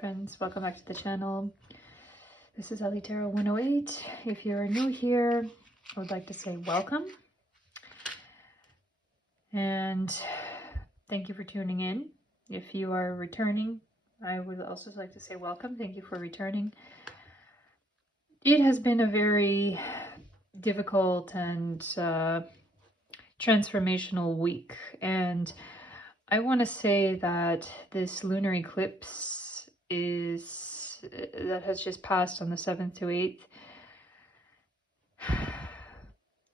Friends, welcome back to the channel. This is Ali Tarot 108. If you're new here, I would like to say welcome and thank you for tuning in. If you are returning, I would also like to say welcome. Thank you for returning. It has been a very difficult and transformational week, and I want to say that this lunar eclipse that has just passed on the 7th to 8th.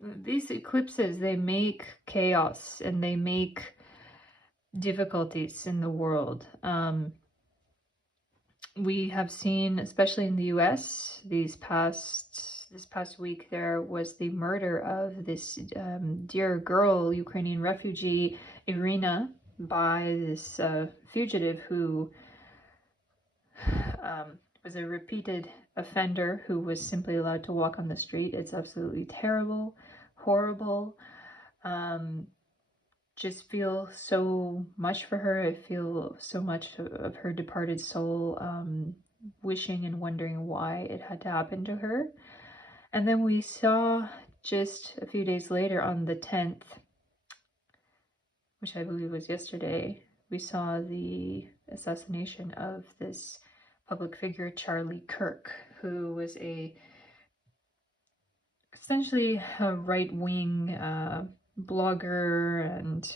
These eclipses, they make chaos and they make difficulties in the world. We have seen, especially in the US, this past week, there was the murder of this dear girl, Ukrainian refugee, Irina, by this fugitive who was a repeated offender who was simply allowed to walk on the street. It's absolutely terrible, horrible. Just feel so much for her. I feel so much of her departed soul, wishing and wondering why it had to happen to her. And then we saw just a few days later, on the 10th, which I believe was yesterday, we saw the assassination of this public figure, Charlie Kirk, who was essentially a right-wing blogger and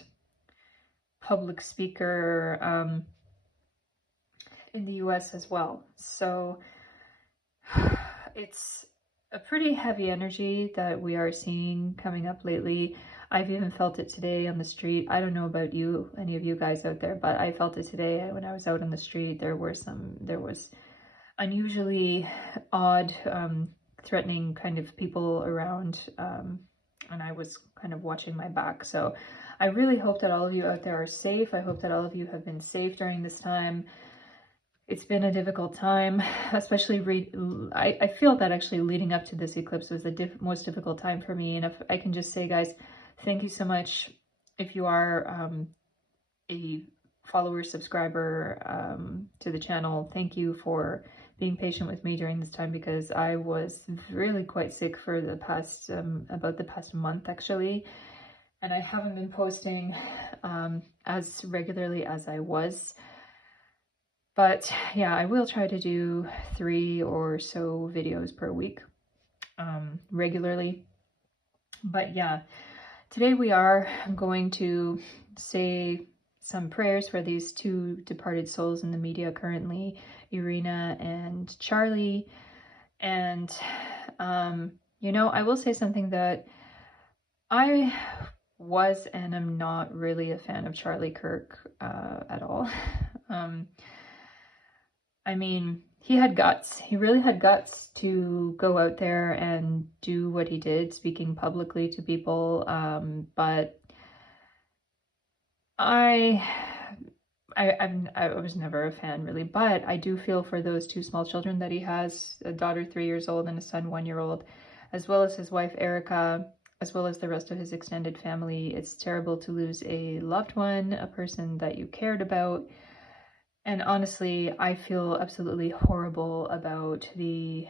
public speaker in the US as well. So it's a pretty heavy energy that we are seeing coming up lately. I've even felt it today on the street. I don't know about you, any of you guys out there, but I felt it today when I was out on the street. There was unusually odd, threatening kind of people around, and I was kind of watching my back. So I really hope that all of you out there are safe. I hope that all of you have been safe during this time. It's been a difficult time, especially I feel that actually leading up to this eclipse was the most difficult time for me. And if I can just say, guys, thank you so much. If you are a follower, subscriber to the channel, thank you for being patient with me during this time, because I was really quite sick for the past, about the past month actually. And I haven't been posting as regularly as I was. But yeah, I will try to do 3 or so videos per week regularly. But yeah, today we are going to say some prayers for these two departed souls in the media currently, Irina and Charlie. And, you know, I will say something that I was and am not really a fan of Charlie Kirk at all. I mean, he had guts. He really had guts to go out there and do what he did, speaking publicly to people. But I was never a fan, really. But I do feel for those 2 small children that he has, a daughter 3 years old and a son 1-year-old, as well as his wife Erica, as well as the rest of his extended family. It's terrible to lose a loved one, a person that you cared about. And honestly, I feel absolutely horrible about the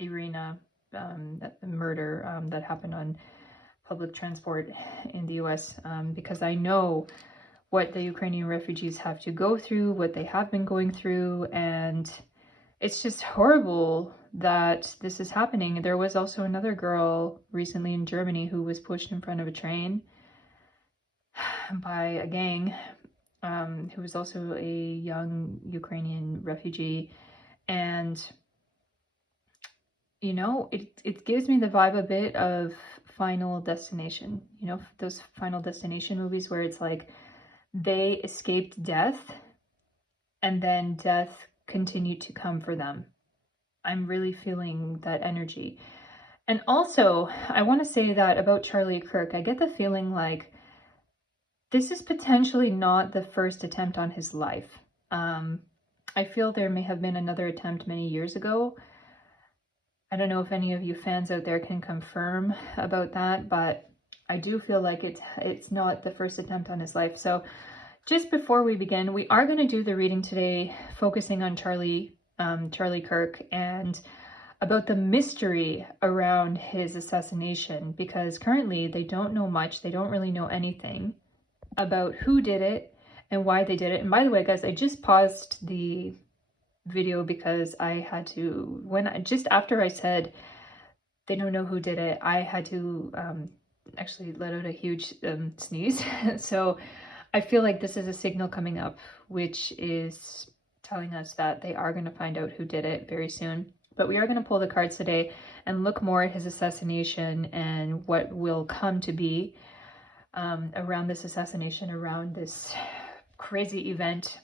Irina murder that happened on public transport in the US, because I know what the Ukrainian refugees have to go through, what they have been going through, and it's just horrible that this is happening. There was also another girl recently in Germany who was pushed in front of a train by a gang, who was also a young Ukrainian refugee. And, you know, it gives me the vibe a bit of Final Destination, you know, those Final Destination movies where it's like they escaped death and then death continued to come for them. I'm really feeling that energy. And also, I want to say that about Charlie Kirk, I get the feeling like this is potentially not the first attempt on his life. I feel there may have been another attempt many years ago. I don't know if any of you fans out there can confirm about that, but I do feel like it's not the first attempt on his life. So, just before we begin, we are going to do the reading today focusing on Charlie Kirk and about the mystery around his assassination, because currently they don't know much. They don't really know anything about who did it and why they did it. And by the way, guys, I just paused the video because I had to, just after I said they don't know who did it, I had to actually let out a huge sneeze. So I feel like this is a signal coming up, which is telling us that they are going to find out who did it very soon. But we are going to pull the cards today and look more at his assassination and what will come to be around this assassination, around this crazy event.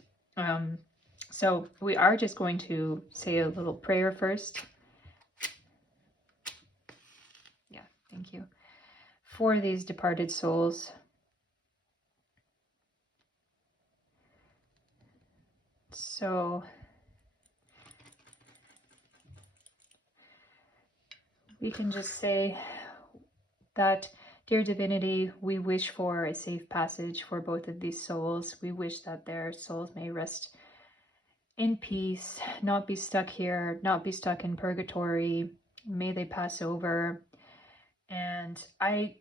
So we are just going to say a little prayer first. Yeah, thank you. For these departed souls. So we can just say that, dear divinity, we wish for a safe passage for both of these souls. We wish that their souls may rest in peace, not be stuck here, not be stuck in purgatory. May they pass over. And I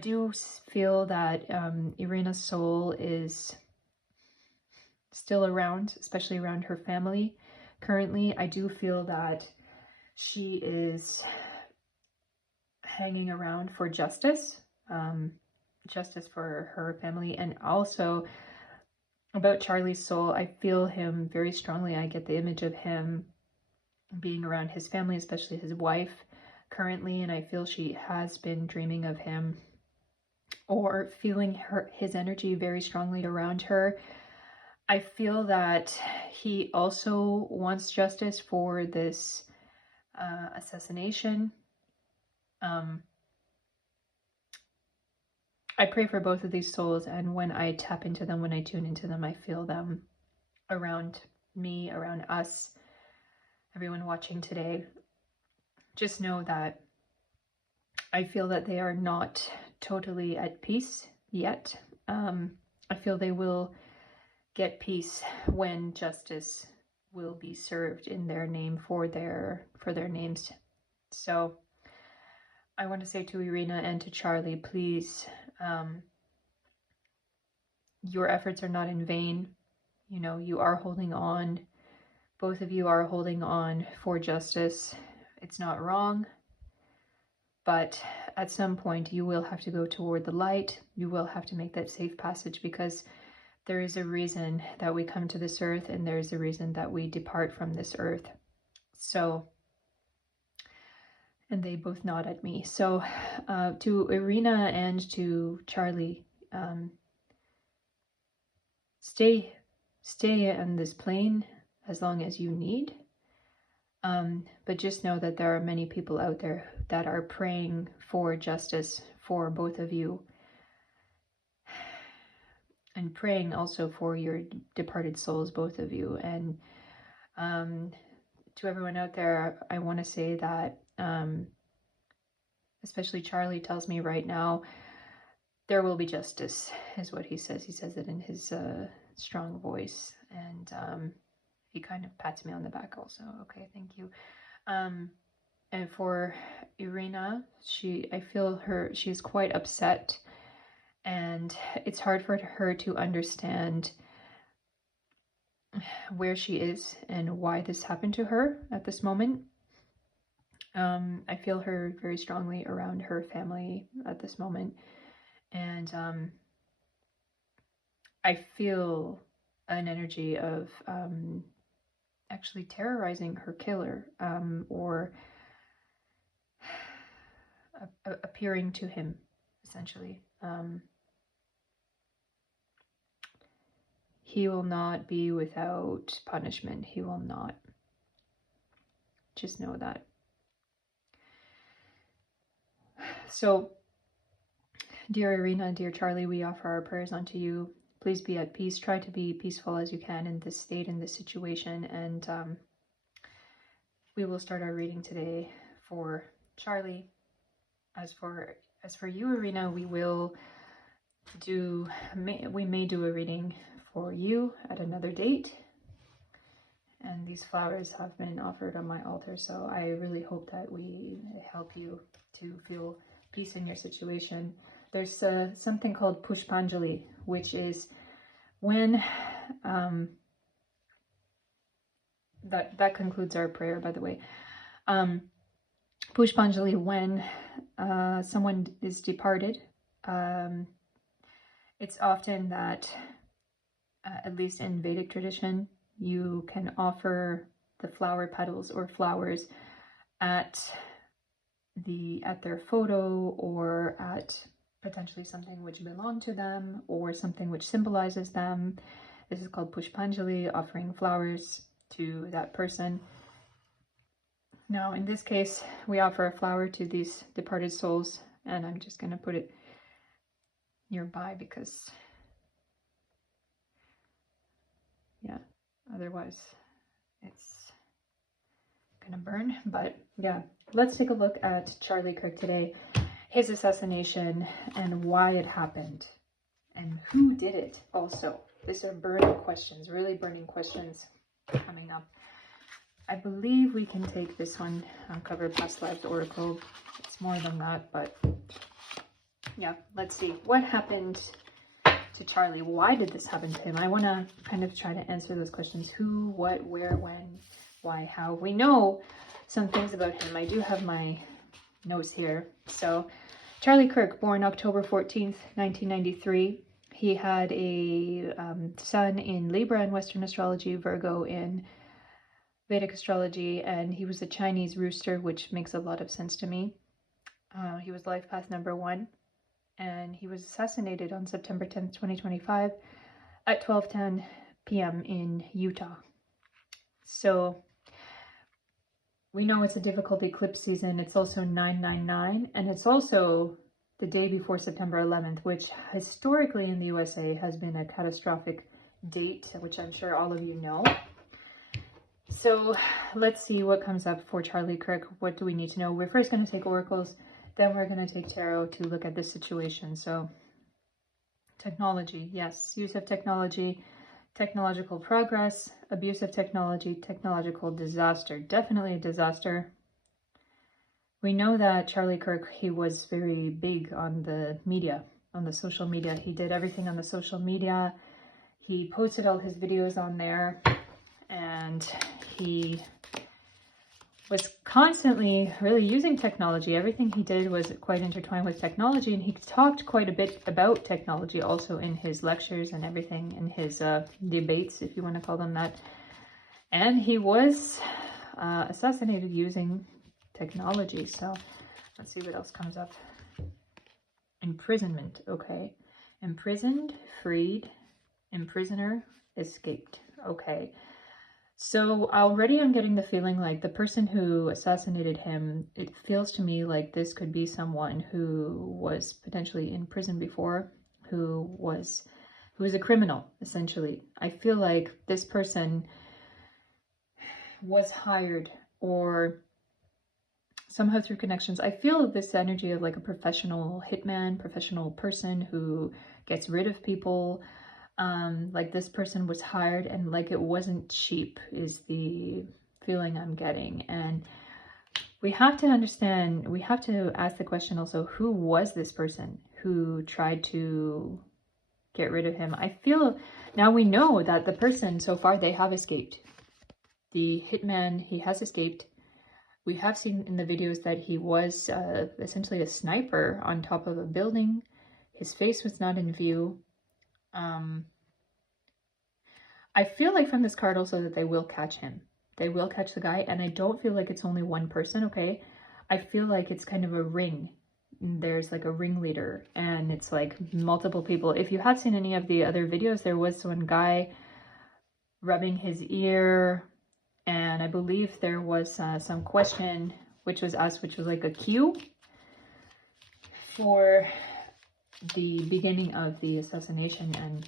do feel that Irina's soul is still around, especially around her family. Currently, I do feel that she is hanging around for justice, justice for her family. And also about Charlie's soul, I feel him very strongly. I get the image of him being around his family, especially his wife currently, and I feel she has been dreaming of him or feeling his energy very strongly around her. I feel that he also wants justice for this assassination. I pray for both of these souls, and when I tap into them, when I tune into them, I feel them around me, around us, everyone watching today. Just know that I feel that they are not totally at peace yet. I feel they will get peace when justice will be served in their name for their names. So I want to say to Irina and to Charlie, please, your efforts are not in vain. You know, you are holding on. Both of you are holding on for justice. It's not wrong. But at some point, you will have to go toward the light. You will have to make that safe passage, because there is a reason that we come to this earth, and there is a reason that we depart from this earth. So, and they both nod at me. So to Irina and to Charlie, stay on this plane as long as you need. But just know that there are many people out there that are praying for justice for both of you, and praying also for your departed souls, both of you. And to everyone out there, I want to say that, especially Charlie tells me right now, there will be justice, is what he says. He says it in his strong voice, and he kind of pats me on the back also. Okay, thank you. And for Irina, I feel she's quite upset, and it's hard for her to understand where she is and why this happened to her at this moment. I feel her very strongly around her family at this moment, and I feel an energy of actually terrorizing her killer, or appearing to him, essentially. He will not be without punishment. He will not. Just know that. So, dear Irina, dear Charlie, we offer our prayers unto you. Please be at peace. Try to be peaceful as you can in this state, in this situation. And we will start our reading today for Charlie. As for you, Irina, we will we may do a reading for you at another date. And these flowers have been offered on my altar, so I really hope that we help you to feel peace in your situation. There's something called Pushpanjali, which is when that concludes our prayer, by the way. Pushpanjali, when someone is departed, it's often that, at least in Vedic tradition, you can offer the flower petals or flowers at their photo, or at potentially something which belonged to them, or something which symbolizes them. This is called Pushpanjali, offering flowers to that person. Now, in this case, we offer a flower to these departed souls, and I'm just going to put it nearby because, yeah, otherwise it's gonna burn. But yeah, let's take a look at Charlie Kirk today, his assassination, and why it happened, and who did it also. These are burning questions, really burning questions coming up. I believe we can take this one, Uncover Past Lives Oracle. It's more than that, but yeah, let's see. What happened to Charlie? Why did this happen to him? I want to kind of try to answer those questions. Who, what, where, when, why, how. We know some things about him. I do have my notes here. So, Charlie Kirk, born October 14th, 1993. He had a sun in Libra in Western astrology, Virgo in Vedic astrology, and he was a Chinese rooster, which makes a lot of sense to me. He was life path number 1. And he was assassinated on September 10th, 2025 at 12:10 p.m. in Utah. So we know it's a difficult eclipse season. It's also 999, and it's also the day before September 11th, which historically in the USA has been a catastrophic date, which I'm sure all of you know. So let's see what comes up for Charlie Kirk. What do we need to know? We're first going to take oracles. Then we're going to take tarot to look at this situation. So, technology, yes, use of technology, technological progress, abuse of technology, technological disaster, definitely a disaster. We know that Charlie Kirk, he was very big on the media, on the social media. He did everything on the social media. He posted all his videos on there, and he was constantly really using technology. Everything he did was quite intertwined with technology, and he talked quite a bit about technology also in his lectures and everything, in his debates, if you want to call them that. And he was assassinated using technology. So let's see what else comes up. Imprisonment, okay. Imprisoned, freed, imprisoner, escaped, okay. So already I'm getting the feeling like the person who assassinated him, it feels to me like this could be someone who was potentially in prison before, who was a criminal, essentially. I feel like this person was hired, or somehow through connections. I feel this energy of like a professional hitman, professional person who gets rid of people. Like this person was hired, and like it wasn't cheap is the feeling I'm getting. And we have to understand, we have to ask the question also, who was this person who tried to get rid of him? I feel now we know that the person so far, they have escaped. The hitman, he has escaped. We have seen in the videos that he was essentially a sniper on top of a building. His face was not in view. I feel like from this card also that they will catch him. They will catch the guy, and I don't feel like it's only one person, okay? I feel like it's kind of a ring. There's like a ringleader, and it's like multiple people. If you have seen any of the other videos, there was one guy rubbing his ear, and I believe there was some question which was asked, which was like a cue for the beginning of the assassination. And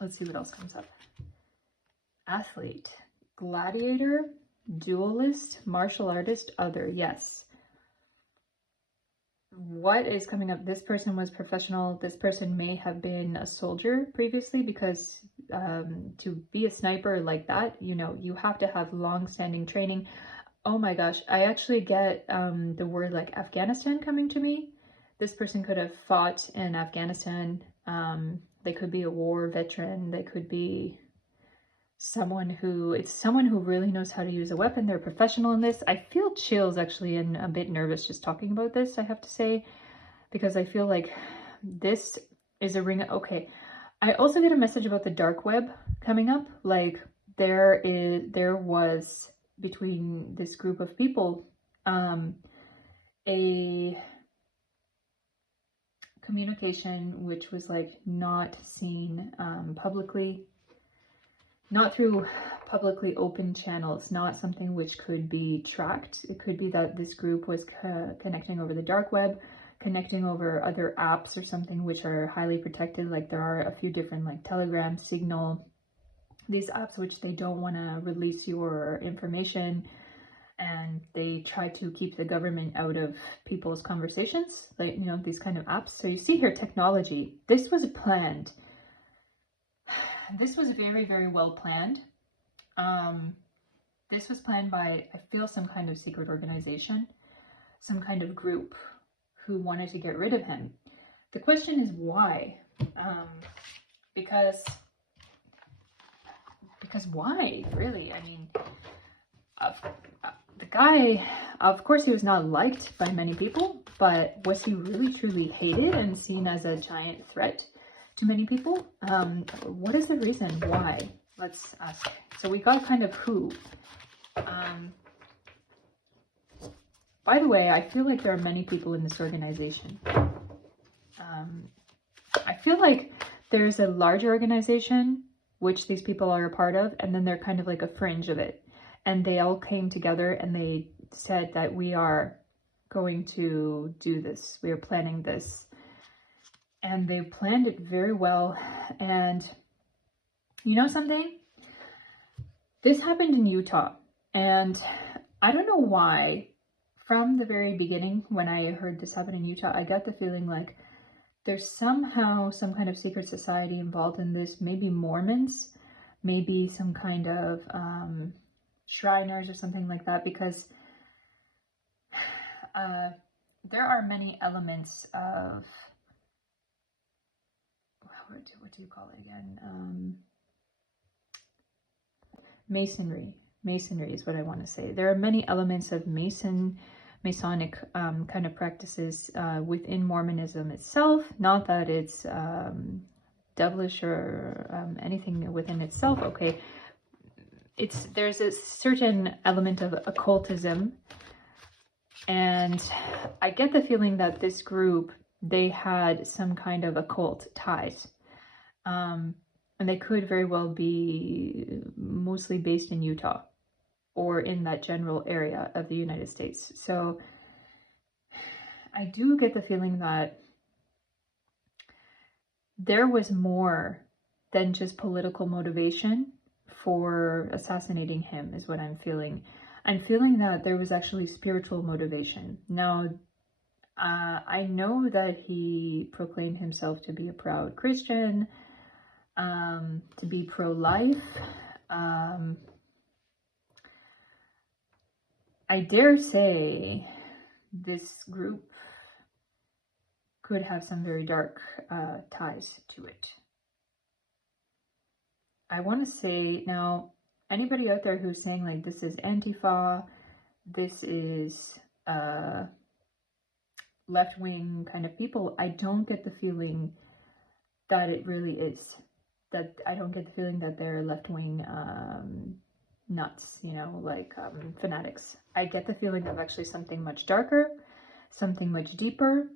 let's see what else comes up. Athlete, gladiator, duelist, martial artist, other. Yes. what is coming up? This person was professional. This person may have been a soldier previously, because to be a sniper like that, you know, you have to have long-standing training. Oh my gosh, I actually get the word like Afghanistan coming to me. This person could have fought in Afghanistan. They could be a war veteran. They could be someone who really knows how to use a weapon. They're professional in this. I feel chills actually, and a bit nervous just talking about this, I have to say, because I feel like this is a ring. Okay, I also get a message about the dark web coming up. Like there was between this group of people a communication which was like not seen publicly, not through publicly open channels, not something which could be tracked. It could be that this group was connecting over the dark web, connecting over other apps or something which are highly protected. Like there are a few different like Telegram, Signal, these apps which they don't want to release your information, and they try to keep the government out of people's conversations, like, you know, these kind of apps. So you see here, technology, this was planned. This was very, very well planned. This was planned by, I feel, some kind of secret organization, some kind of group who wanted to get rid of him. The question is why? Because why, really? I mean, the guy, of course, he was not liked by many people, but was he really truly hated and seen as a giant threat to many people? What is the reason why? Let's ask. So we got kind of who. By the way, I feel like there are many people in this organization. I feel like there's a larger organization which these people are a part of, and then they're kind of like a fringe of it. And they all came together and they said that we are going to do this. We are planning this. And they planned it very well. And you know something? This happened in Utah. And I don't know why, from the very beginning, when I heard this happen in Utah, I got the feeling like there's somehow some kind of secret society involved in this. Maybe Mormons, maybe some kind of Shriners or something like that, because there are many elements of, what do you call it again? Masonry. Masonry is what I want to say. There are many elements of Masonic kind of practices within Mormonism itself. Not that it's devilish or anything within itself. Okay, there's a certain element of occultism, and I get the feeling that this group, they had some kind of occult ties, and they could very well be mostly based in Utah or in that general area of the United States. So I do get the feeling that there was more than just political motivation for assassinating him, is what I'm feeling. I'm feeling that there was actually spiritual motivation. Now, I know that he proclaimed himself to be a proud Christian, to be pro-life. I dare say this group could have some very dark ties to it. I want to say, now, anybody out there who's saying like this is Antifa, this is left-wing kind of people, I don't get the feeling that it really is. That I don't get the feeling that they're left-wing nuts, you know, like fanatics. I get the feeling of actually something much darker, something much deeper,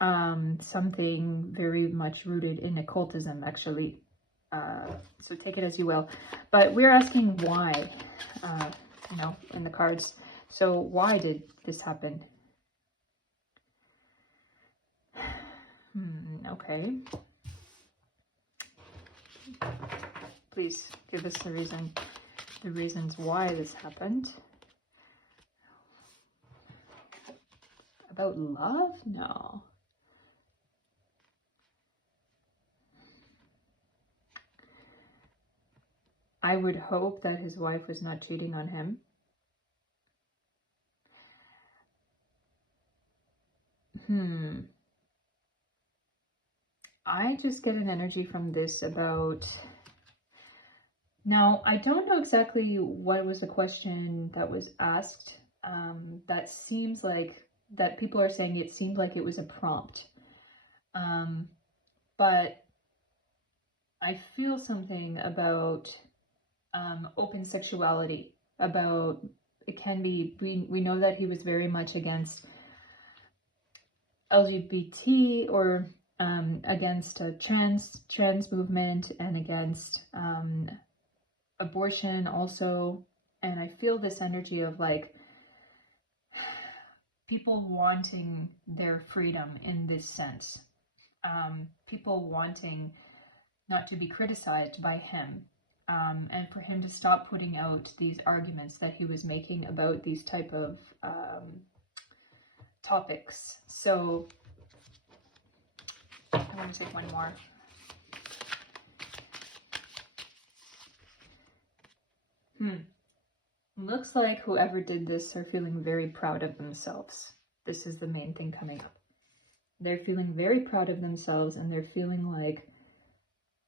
something very much rooted in occultism, actually. So take it as you will. But we're asking why, you know, in the cards. So why did this happen? Okay. Please give us the reasons why this happened. About love? No. I would hope that his wife was not cheating on him. I just get an energy from this about... Now, I don't know exactly what was the question that was asked. That seems like, that people are saying it seemed like it was a prompt. But I feel something about open sexuality, about, it can be, we know that he was very much against LGBT, or against trans movement, and against abortion also. And I feel this energy of like people wanting their freedom in this sense, people wanting not to be criticized by him, and for him to stop putting out these arguments that he was making about these type of topics. So I want to take one more. Looks like whoever did this are feeling very proud of themselves. This is the main thing coming up. They're feeling very proud of themselves, and they're feeling like,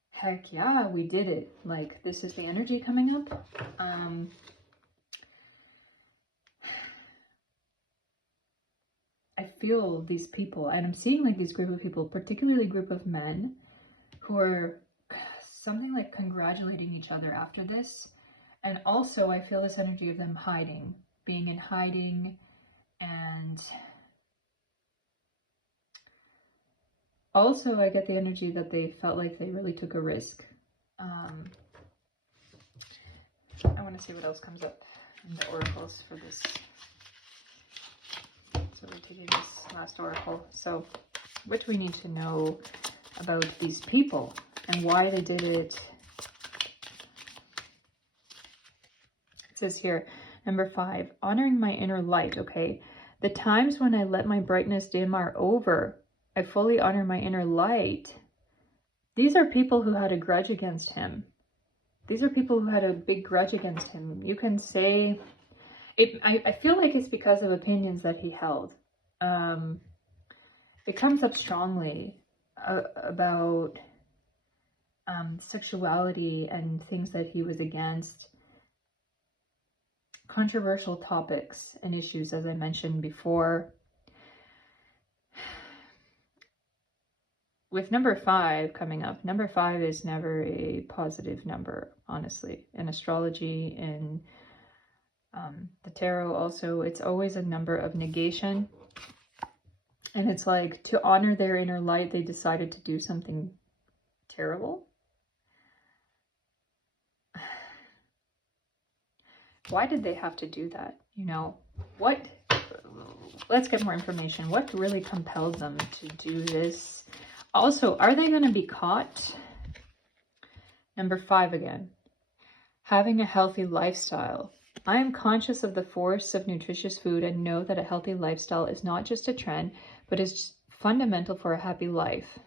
heck yeah, we did it. Like, this is the energy coming up. I feel these people, and I'm seeing like these group of people, particularly a group of men, who are something like congratulating each other after this. And also I feel this energy of them hiding, being in hiding, and also I get the energy that they felt like they really took a risk. I want to see what else comes up in the oracles for this. So we're taking this last oracle. So what do we need to know about these people and why they did it? It says here, number 5, honoring my inner light. Okay, the times when I let my brightness dim are over. I fully honor my inner light. These are people who had a grudge against him. These are people who had a big grudge against him. You can say it. I feel like it's because of opinions that he held. It comes up strongly about sexuality and things that he was against. Controversial topics and issues, as I mentioned before. With number 5 coming up, number 5 is never a positive number, honestly. In astrology, in the tarot also, it's always a number of negation. And it's like, to honor their inner light, they decided to do something terrible. Why did they have to do that? You know, what? Let's get more information. What really compelled them to do this? Also, are they going to be caught? Number 5 again. Having a healthy lifestyle. I am conscious of the force of nutritious food and know that a healthy lifestyle is not just a trend, but is fundamental for a happy life.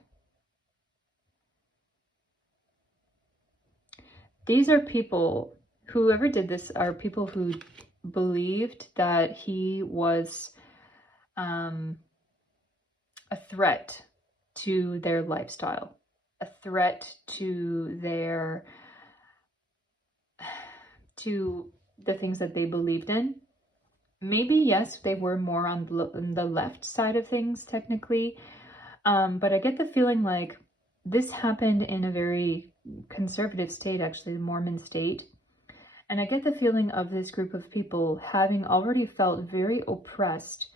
These are people, whoever did this are people who believed that he was a threat to their lifestyle, a threat to their, to the things that they believed in. Maybe, yes, they were more on the left side of things, technically. But I get the feeling like this happened in a very conservative state, actually, the Mormon state. And I get the feeling of this group of people having already felt very oppressed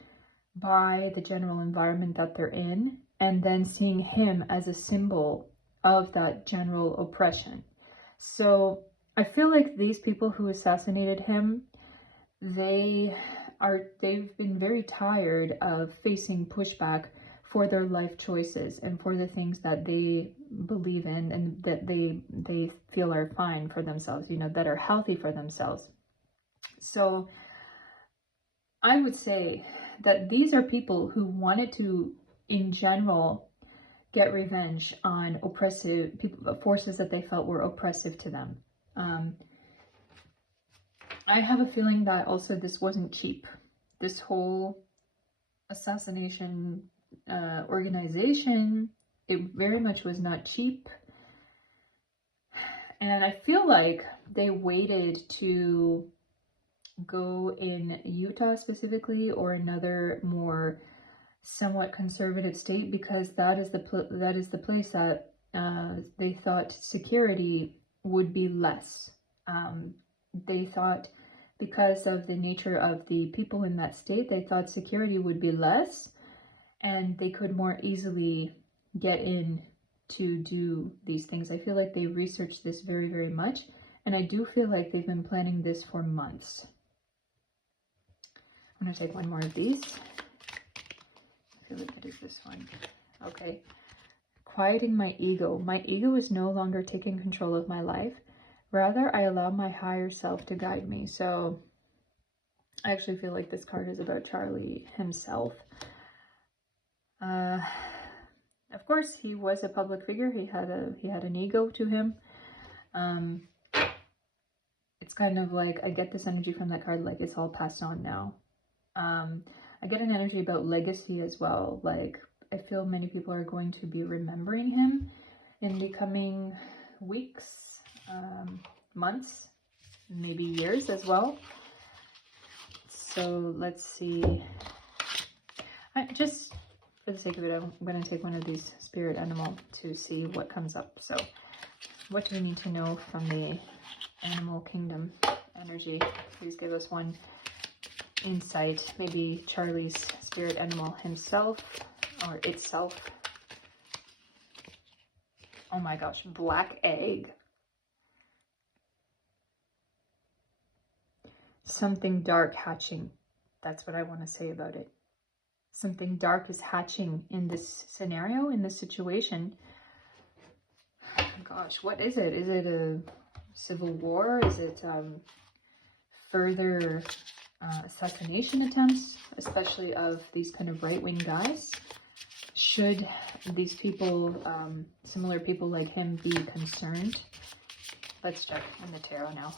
by the general environment that they're in, and then seeing him as a symbol of that general oppression. So I feel like these people who assassinated him, they've been very tired of facing pushback for their life choices and for the things that they believe in and that they feel are fine for themselves, you know, that are healthy for themselves. So I would say that these are people who wanted to, in general, get revenge on oppressive people, forces that they felt were oppressive to them. I have a feeling that also this wasn't cheap. This whole assassination organization, it very much was not cheap. And I feel like they waited to go in Utah specifically, or another more somewhat conservative state, because that is the place that they thought security would be less. They thought, because of the nature of the people in that state, they thought security would be less, and they could more easily get in to do these things. I feel like they researched this very, very much, and I do feel like they've been planning this for months. I'm going to take one more of these. I feel like it is this one. Okay. Quieting my ego. My ego is no longer taking control of my life. Rather, I allow my higher self to guide me. So I actually feel like this card is about Charlie himself. Of course, he was a public figure. He had an ego to him. It's kind of like, I get this energy from that card, like it's all passed on now. I get an energy about legacy as well. Like, I feel many people are going to be remembering him in the coming weeks, months, maybe years as well. So let's see. Just for the sake of it, I'm going to take one of these spirit animal to see what comes up. So what do we need to know from the animal kingdom energy? Please give us one insight. Maybe Charlie's spirit animal himself or itself. Oh my gosh, black egg. Something dark hatching. That's what I want to say about it. Something dark is hatching in this scenario, in this situation. Oh gosh, what is it? Is it a civil war? Is it further assassination attempts, especially of these kind of right-wing guys? Should these people, similar people like him, be concerned? Let's check in the tarot now.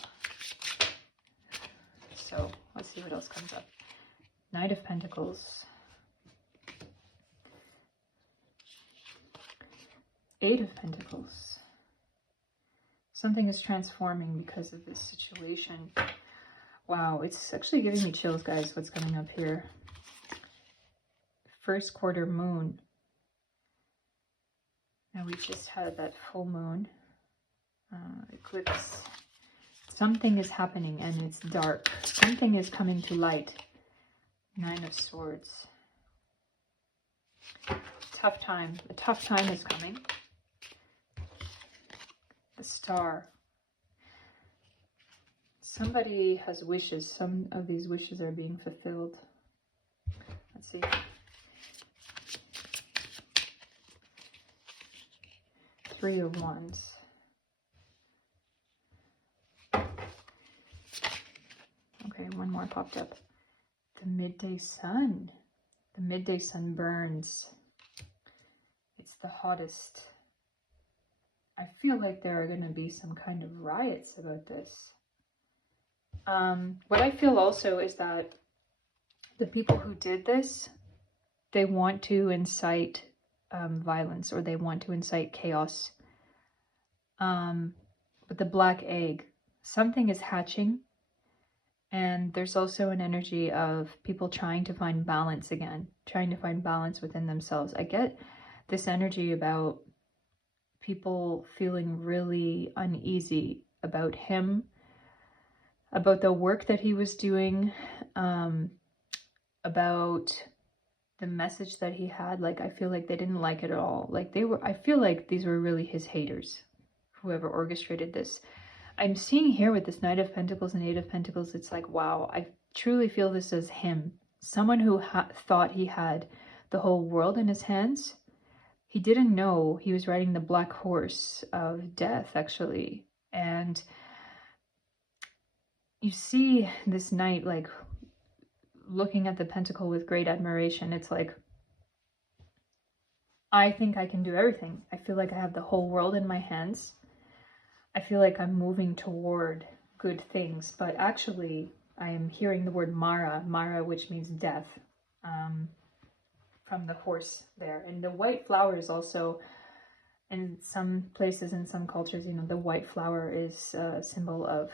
So let's see what else comes up. Knight of Pentacles. Eight of Pentacles. Something is transforming because of this situation. Wow, it's actually giving me chills, guys, what's coming up here. First quarter moon. Now we just had that full moon. Eclipse. Something is happening and it's dark. Something is coming to light. Nine of Swords. Tough time. A tough time is coming. The Star. Somebody has wishes. Some of these wishes are being fulfilled. Let's see. Three of Wands. Okay, one more popped up. The midday sun. The midday sun burns. It's the hottest. I feel like there are going to be some kind of riots about this. What I feel also is that the people who did this, they want to incite violence, or they want to incite chaos. But the black egg, something is hatching. And there's also an energy of people trying to find balance again, trying to find balance within themselves. I get this energy about people feeling really uneasy about him, about the work that he was doing, about the message that he had. Like, I feel like they didn't like it at all. Like, I feel like these were really his haters, whoever orchestrated this. I'm seeing here with this Knight of Pentacles and Eight of Pentacles, it's like, wow, I truly feel this as him. Someone who thought he had the whole world in his hands. He didn't know he was riding the black horse of death, actually. And you see this knight, like looking at the pentacle with great admiration. It's like, I think I can do everything. I feel like I have the whole world in my hands. I feel like I'm moving toward good things, but actually I am hearing the word Mara, which means death, from the horse there. And the white flower is also, in some places, in some cultures, you know, the white flower is a symbol of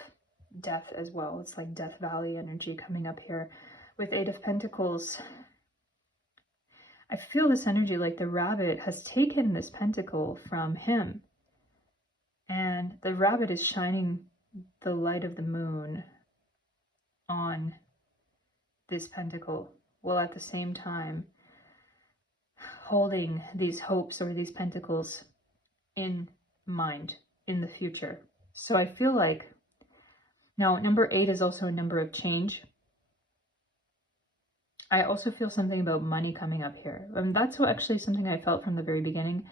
death as well. It's like Death Valley energy coming up here. With Eight of Pentacles, I feel this energy like the rabbit has taken this pentacle from him. And the rabbit is shining the light of the moon on this pentacle, while at the same time holding these hopes or these pentacles in mind in the future. So I feel like, now number 8 is also a number of change. I also feel something about money coming up here. And that's actually something I felt from the very beginning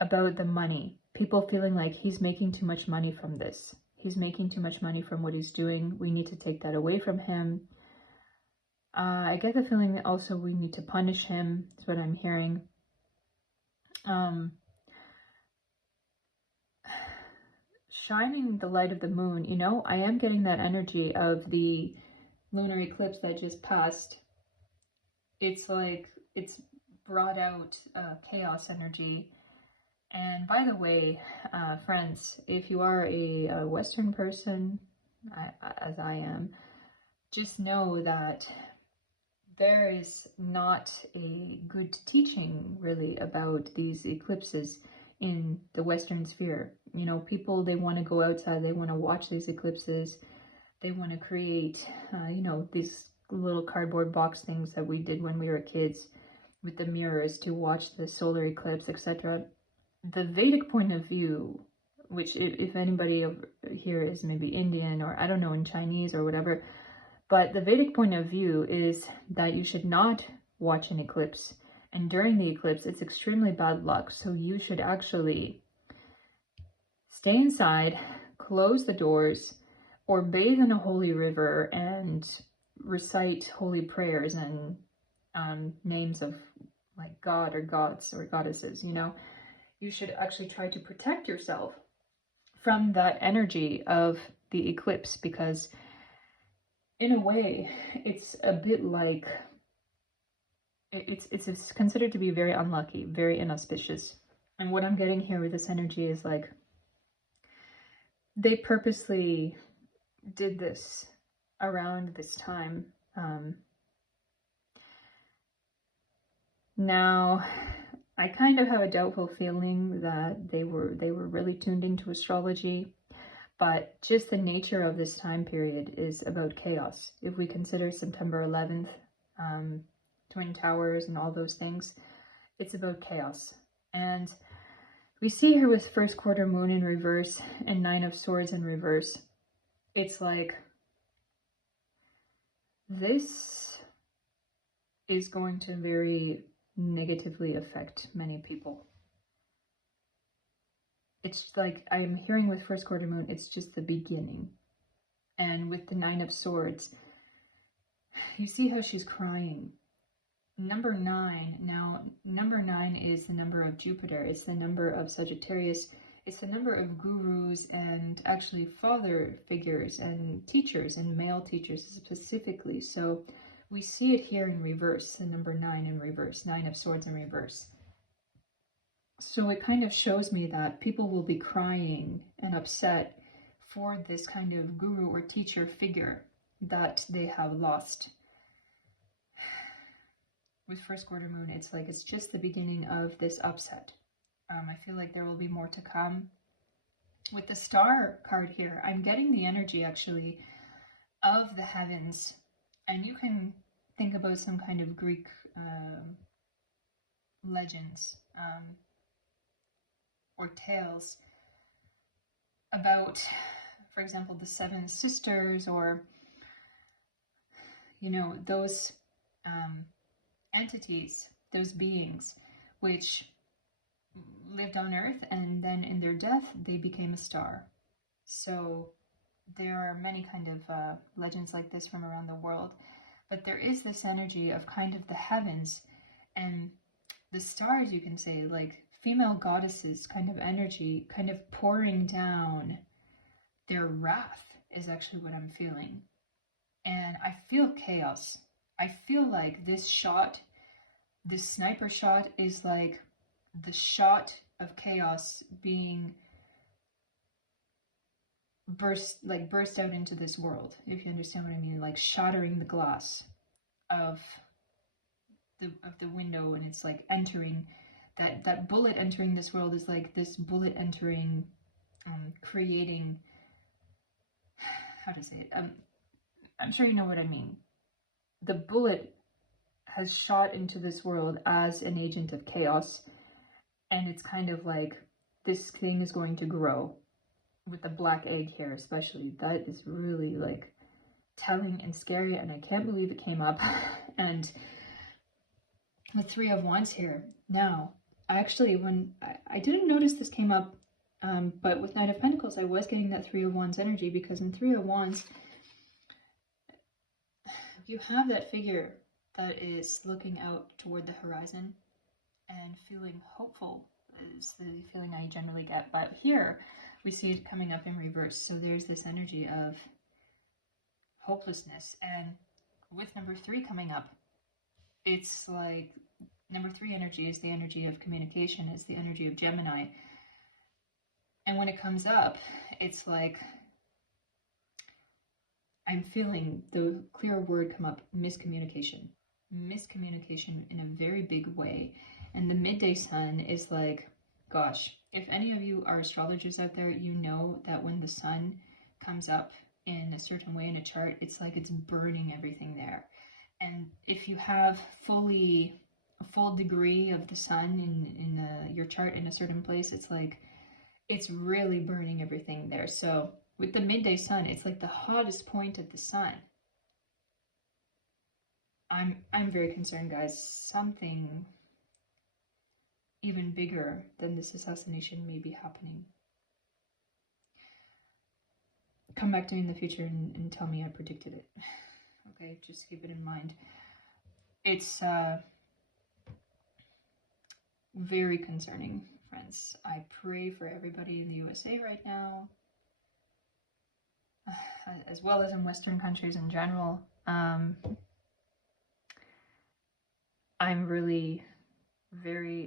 about the money. People feeling like he's making too much money from this. He's making too much money from what he's doing. We need to take that away from him. I get the feeling that also we need to punish him. That's what I'm hearing. Shining the light of the moon, you know, I am getting that energy of the lunar eclipse that just passed. It's like it's brought out chaos energy. And by the way, friends, if you are a Western person, as I am, just know that there is not a good teaching really about these eclipses in the Western sphere. You know, people, they want to go outside, they want to watch these eclipses, they want to create, you know, these little cardboard box things that we did when we were kids with the mirrors to watch the solar eclipse, etc. The Vedic point of view, which if anybody here is maybe Indian or I don't know, in Chinese or whatever, but the Vedic point of view is that you should not watch an eclipse. And during the eclipse, it's extremely bad luck. So you should actually stay inside, close the doors, or bathe in a holy river and recite holy prayers and names of like God or gods or goddesses, you know. You should actually try to protect yourself from that energy of the eclipse, because in a way, it's a bit like, it's considered to be very unlucky, very inauspicious. And what I'm getting here with this energy is like, they purposely did this around this time. Now, I kind of have a doubtful feeling that they were really tuned into astrology. But just the nature of this time period is about chaos. If we consider September 11th, Twin Towers and all those things, it's about chaos. And we see here with first quarter moon in reverse and 9 of Swords in reverse, it's like this is going to very negatively affect many people. It's like, I'm hearing with first quarter moon, it's just the beginning. And with the 9 of Swords, you see how she's crying. Number 9, now number 9 is the number of Jupiter. It's the number of Sagittarius. It's the number of gurus and actually father figures and teachers, and male teachers specifically. So we see it here in reverse, the number 9 in reverse, 9 of Swords in reverse. So it kind of shows me that people will be crying and upset for this kind of guru or teacher figure that they have lost. With first quarter moon, it's like it's just the beginning of this upset. I feel like there will be more to come. With the star card here, I'm getting the energy actually of the heavens. And you can think about some kind of Greek legends or tales about, for example, the 7 sisters, or, you know, those entities, those beings, which lived on Earth, and then in their death, they became a star. So there are many kind of legends like this from around the world. But there is this energy of kind of the heavens and the stars, you can say, like female goddesses kind of energy, kind of pouring down their wrath is actually what I'm feeling. And I feel chaos. I feel like this shot, this sniper shot, is like the shot of chaos being burst out into this world, if you understand what I mean, like shattering the glass of the window, and it's like entering that bullet entering this world is like this bullet entering, creating, how to say it, I'm sure you know what I mean. The bullet has shot into this world as an agent of chaos, and it's kind of like this thing is going to grow with the black egg here, especially. That is really like telling and scary, and I can't believe it came up. And the Three of Wands here. Now, actually, when I didn't notice this came up, but with Knight of Pentacles, I was getting that Three of Wands energy, because in Three of Wands, you have that figure that is looking out toward the horizon and feeling hopeful is the feeling I generally get. But here, we see it coming up in reverse. So there's this energy of hopelessness. And with number 3 coming up, it's like number 3 energy is the energy of communication, is the energy of Gemini. And when it comes up, it's like I'm feeling the clear word come up, miscommunication. Miscommunication in a very big way. And the midday sun is like, gosh, if any of you are astrologers out there, you know that when the sun comes up in a certain way in a chart, it's like it's burning everything there. And if you have a full degree of the sun in your chart in a certain place, it's like it's really burning everything there. So with the midday sun, it's like the hottest point of the sun. I'm very concerned, guys. Something even bigger than this assassination may be happening. Come back to me in the future and tell me I predicted it. Okay, just keep it in mind. It's very concerning, friends. I pray for everybody in the USA right now, as well as in Western countries in general. I'm really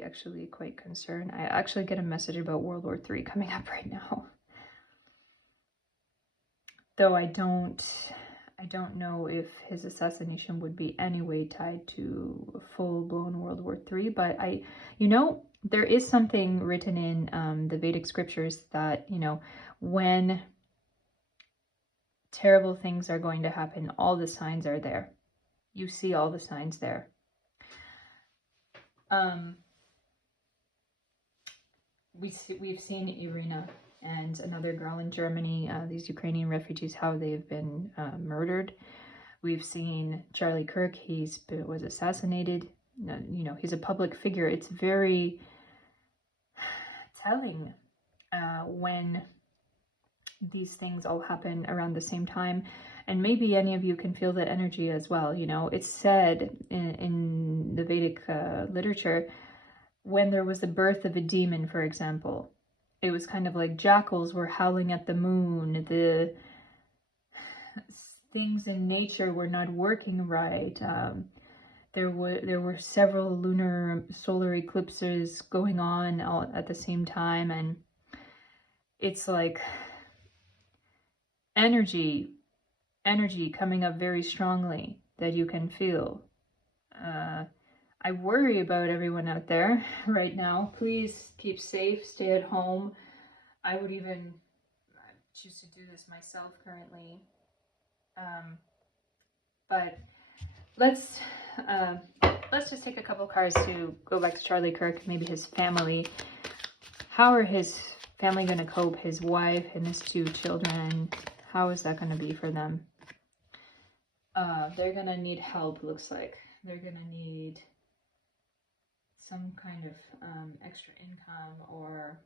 actually quite concerned. I actually get a message about World War III coming up right now. Though I don't know if his assassination would be any way tied to a full-blown World War III, but there is something written in the Vedic scriptures that, when terrible things are going to happen, all the signs are there. You see all the signs there. We've seen Irina and another girl in Germany, these Ukrainian refugees, how they've been murdered. We've seen Charlie Kirk, was assassinated. He's a public figure. It's very telling when these things all happen around the same time. And maybe any of you can feel that energy as well. It's said in the Vedic literature, when there was the birth of a demon, for example, it was kind of like jackals were howling at the moon. The things in nature were not working right. There were several solar eclipses going on all at the same time, and it's like energy coming up very strongly that you can feel. I worry about everyone out there right now. Please keep safe, stay at home. I would even choose to do this myself currently. But let's just take a couple cards to go back to Charlie Kirk, maybe his family. How are his family going to cope? His wife and his 2 children. How is that going to be for them? They're going to need help, looks like. They're going to need some kind of extra income or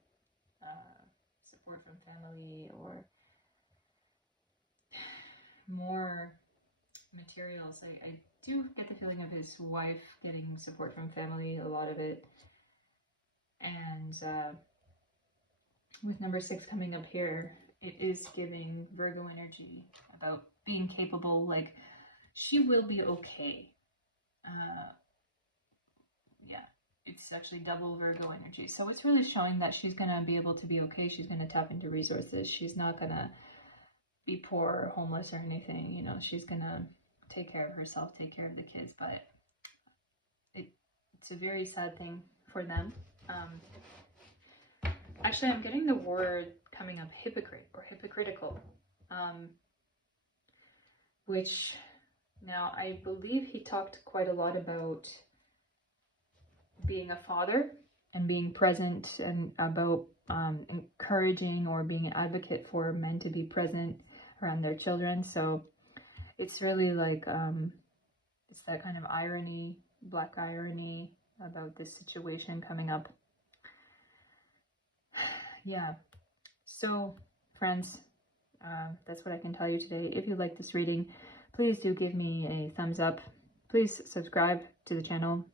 support from family, or more materials. I do get the feeling of his wife getting support from family, a lot of it. And with number 6 coming up here, it is giving Virgo energy about being capable, like she will be okay. Yeah, it's actually double Virgo energy. So it's really showing that she's going to be able to be okay. She's going to tap into resources. She's not going to be poor or homeless or anything. You know, she's going to take care of herself, take care of the kids. But it's a very sad thing for them. Actually, I'm getting the word coming up, hypocrite or hypocritical, which now I believe he talked quite a lot about being a father and being present, and about encouraging or being an advocate for men to be present around their children. So it's really like, it's that kind of irony, black irony about this situation coming up. Yeah, so friends, that's what I can tell you today. If you like this reading, please do give me a thumbs up. Please subscribe to the channel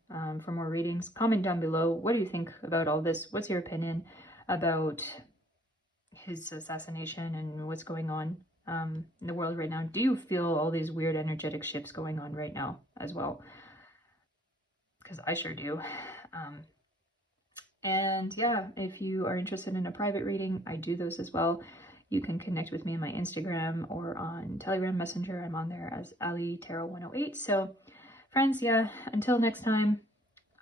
for more readings. Comment down below, what do you think about all this? What's your opinion about his assassination and what's going on in the world right now? Do you feel all these weird energetic shifts going on right now as well? Because I sure do. And yeah, if you are interested in a private reading, I do those as well. You can connect with me on my Instagram or on Telegram Messenger. I'm on there as Ali Tarot 108. So friends, yeah, until next time,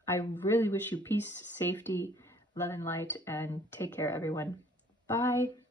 I really wish you peace, safety, love and light, and take care, everyone. Bye.